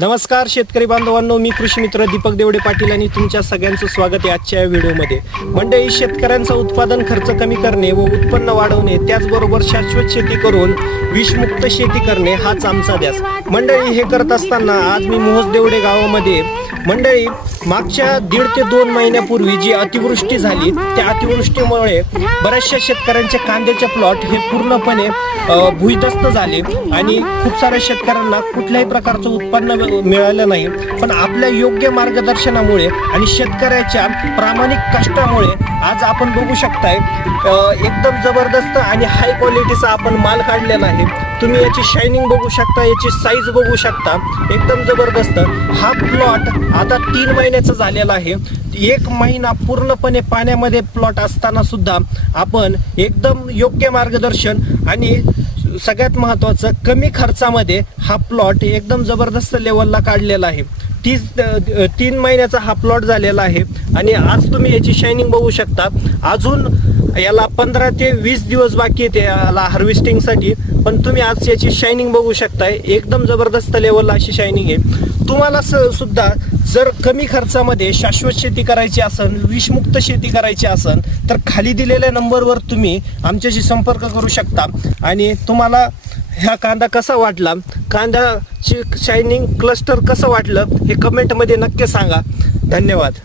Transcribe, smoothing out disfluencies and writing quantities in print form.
नमस्कार शेतकरी बांधवांनो, मी कृषी मित्र दीपक देवडे पाटील आणि तुमच्या सगळ्यांचं स्वागत आहे आजच्या व्हिडिओमध्ये। मंडळी, शेतकऱ्यांचा उत्पादन खर्च कमी करणे व उत्पन्न वाढवणे, त्याचबरोबर शाश्वत शेती करून विषमुक्त शेती करणे हाच आमचा ध्यास। मंडळी, हे करत असताना आज मी मोहोज देवडे गावामध्ये मंडळी मागच्या 1.5 ते 2 महिन्यापूर्वी जी अतिवृष्टी झाली, त्या अतिवृष्टीमुळे बऱ्याचशा शेतकऱ्यांचे कांद्याचे प्लॉट हे पूर्णपणे भुईदस्त झाले आणि खूप साऱ्या शेतकऱ्यांना कुठल्याही प्रकारचं उत्पन्न मिळालं नाही। पण आपल्या योग्य मार्गदर्शनामुळे आणि शेतकऱ्याच्या प्रामाणिक कष्टामुळे आज आपण बघू शकताय एकदम जबरदस्त आणि हाय क्वालिटीचा आपण माल काढलेला आहे। तुम्ही याची शायनिंग बघू शकता, याची साईज बघू शकता, एकदम जबरदस्त। हा प्लॉट आता 3 महिन्याचा झालेला आहे। 1 महिना पूर्णपणे पाण्यामध्ये प्लॉट असताना सुद्धा आपण एकदम योग्य मार्गदर्शन आणि सगळ्यात महत्त्वाचं कमी खर्चामध्ये हा प्लॉट एकदम जबरदस्त लेवलला काढलेला आहे। 3 महिन्याचा हा प्लॉट झालेला आहे आणि आज तुम्ही याची शायनिंग बघू शकता। अजून याला 15 ते 20 दिवस बाकी आहेत याला हार्वेस्टिंगसाठी, पण तुम्ही आज याची शायनिंग बघू शकताय, एकदम जबरदस्त लेवलला अशी शायनिंग आहे। तुम्हाला सुद्धा जर कमी खर्चामध्ये शाश्वत शेती करायची असेल, विषमुक्त शेती करायची असेल, तर खाली दिलेल्या नंबरवर तुम्ही आमच्याशी संपर्क करू शकता। आणि तुम्हाला हा कांदा कसा वाटला, कांद्याची शायनिंग क्लस्टर कसं वाटलं, हे कमेंटमध्ये नक्की सांगा। धन्यवाद।